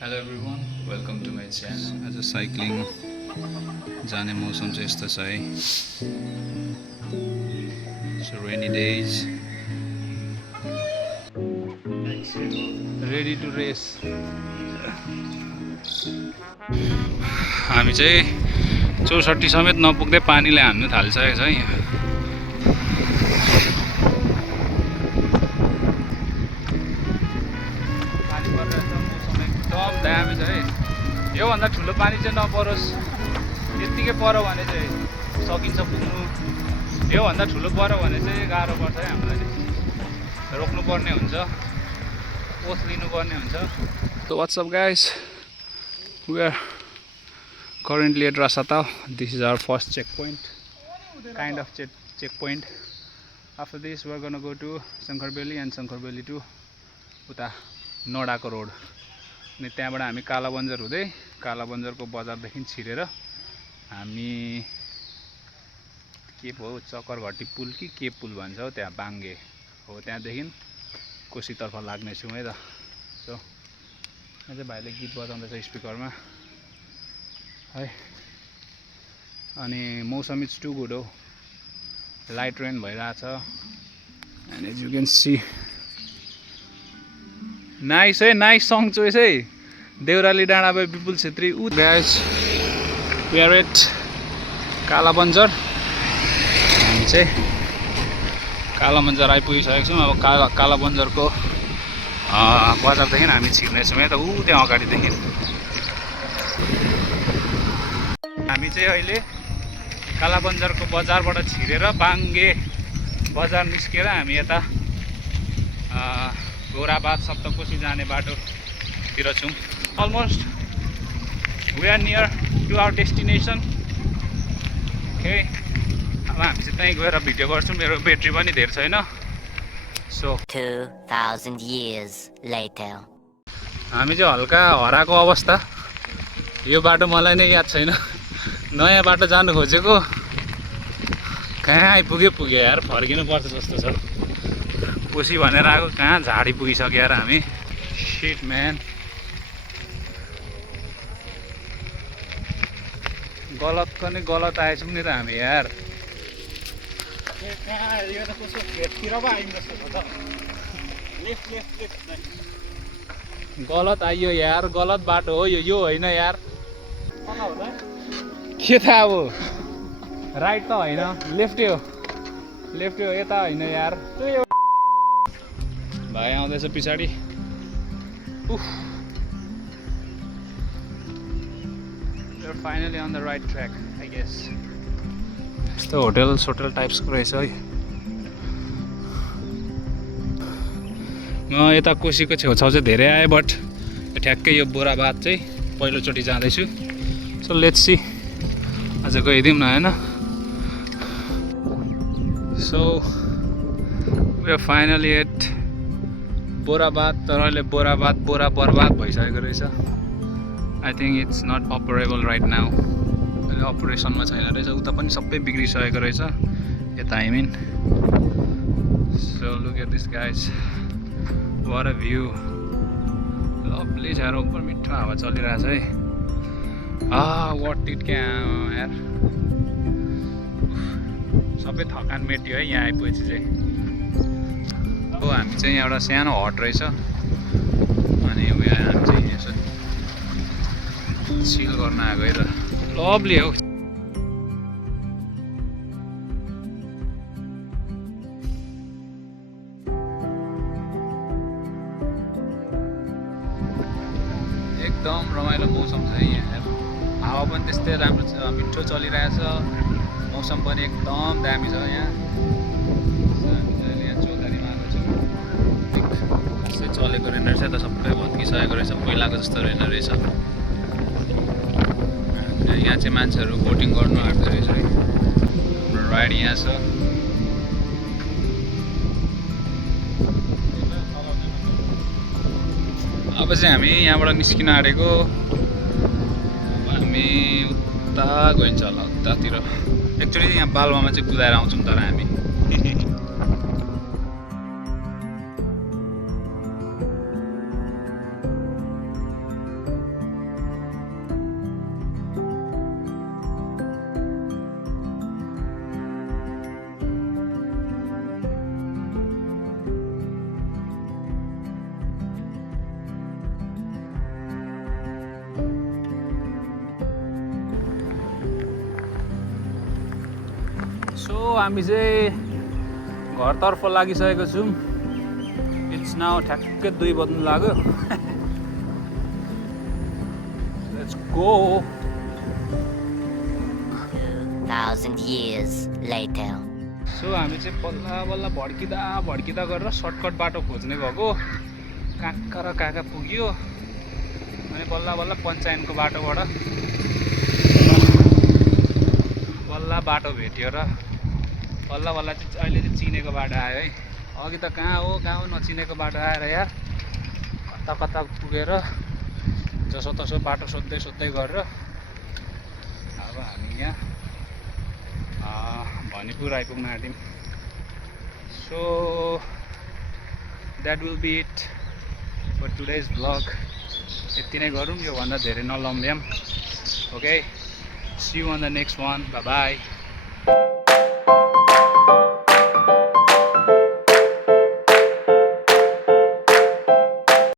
Hello everyone, welcome to my channel. आज cycling जाने मौसम चाहिँ यस्तो छ है. So rainy days. Ready to race. हामी चाहिँ 64 समेत नपुग्दै पानीले हान्नु थालिसकेको छ है. दामी छ है. योभन्दा ठुलो पानी चाहिँ नपरोस्. यतिकै पऱ्यो भने चाहिँ सकिन्छ पुग्नु. योभन्दा ठुलो पऱ्यो भने चाहिँ गाह्रो पर्छ है. हामीलाई रोक्नुपर्ने हुन्छ, ओस लिनुपर्ने हुन्छ. So what's up guys, we are currently at Rasatau. This is our first checkpoint, kind of checkpoint. After this we are gonna go to Sankharbeli and Sankharbeli to उता नोडाको रोड. अनि त्यहाँबाट हामी कालाबन्जर हुँदै कालाबन्जरको बजारदेखि छिरेर हामी के पो चक्करघट्टी पुल कि के पुल भन्छ हो, त्यहाँ बाङ्गे हो, त्यहाँदेखि कोसीतर्फ लाग्नेछौँ है त. सो यहाँ चाहिँ भाइले गीत बजाउँदैछ स्पिकरमा है. अनि मौसम इज टु गुड हो, लाइट रेन भइरहेछ. And as you can see nice है, नाइस सङ चोइस है. देउराली डाँडा by Bipul Chhetri. Guys we are at Kalabanjar. हामी चाहिँ कालाबन्जर आइपुगिसकेको छौँ. अब कालाबन्जरको बजारदेखि हामी छिर्नेछौँ है त. त्यहाँ अगाडिदेखि हामी चाहिँ अहिले कालाबन्जरको बजारबाट छिरेर बाङ्गे बजार निस्केर हामी यता गोराबाद सप्तकोशी जाने बाटोतिर छौँ. Almost we are near to our destination. Okay, अब हामी चाहिँ त्यहीँ गएर भिडियो गर्छौँ. मेरो ब्याट्री पनि धेरै छैन. सो 2000 years later हामी चाहिँ हल्का हराएको अवस्था. यो बाटो मलाई नै याद छैन. नयाँ बाटो जानु खोजेको, कहाँ आइपुग्यो यार. फर्किनु पर्छ जस्तो छ. कोसी भनेर आएको, कहाँ झाडी पुगिसक्यो यार हामी. शिट म्यान, गलत आएछौँ नि त हामी यार. गलत आइयो यार, गलत बाटो हो यो होइन यार. के थाहा अब, राइट त होइन, लेफ्टै हो यता होइन यार. भाइ आउँदैछ पछाडि. Finally on the right track I guess. यस्तो होटल टाइप्सको रहेछ है. म यता कोसीको छेउछाउ चाहिँ धेरै आएँ, बट ठ्याक्कै यो बोराबाद चाहिँ पहिलोचोटि जाँदैछु. सो लेट्स सी, आज गइदिउँ न होइन. So we are finally at Borabad. तर अहिले बोराबाद बर्बाद भइसकेको रहेछ. I think it's not operable right now. अहिले अपरेसनमा छैन रहेछ. उता पनि सबै बिग्रिसकेको रहेछ यता. I mean, so look at this guys, what a view. Lovely छ यार. उपर मिठो हावा चलिरहेछ है. वाट इट क्या यार. सबै थकान मेट्यो है यहाँ आइपुगेपछि चाहिँ. हो, हामी चाहिँ यहाँ एउटा सानो हट रहेछ. अनि हामी चाहिँ यसो चिल गर्न आएको है त. लभली हो. एकदम रमाइलो मौसम छ है यहाँ. हावा पनि त्यस्तै राम्रो छ, मिठो चलिरहेछ. मौसम पनि एकदम दामी छ यहाँ. हामी चाहिँ यहाँ चौतारीमा आएको छौँ. त्यस्तै चलेको रहेन रहेछ त, सबै भत्किसकेको रहेछ. पहिलाको जस्तो रहेन रहेछ. यहाँ चाहिँ मान्छेहरू बोटिङ गर्नु आएको रहेछ है. हाम्रो राइड यहाँ छ. अब चाहिँ हामी यहाँबाट निस्किन आँटेको. हामी उता गइन्छ होला, उतातिर. एक्चुअली यहाँ बालुवामा चाहिँ कुदाएर आउँछौँ तर हामी. हामी चाहिँ घरतर्फ लागिसकेको छौँ इट्स नाउ ठ्याक्कै 2 बज्नु लाग्यो let's go 2,000 years later. So हामी चाहिँ बल्ल बल्ल भड्किँदा गरेर सर्टकट बाटो खोज्ने भएको कहाँ र कहाँ पुग्यो अनि बल्ल बल्ल पञ्चायनको बाटोबाट बल्ल बाटो भेट्यो र बल्ल बल्ल चाहिँ अहिले चाहिँ चिनेको बाटो आयो है अघि त कहाँ हो नचिनेको बाटो आएर यार कता पुगेर जसो तसो बाटो सोध्दै गरेर अब हामी यहाँ भनिपुर आइपुग्न आँट्यौँ so that will be it for today's vlog यति नै गरौँ योभन्दा धेरै नलम्ब्याम okay see you on the next one by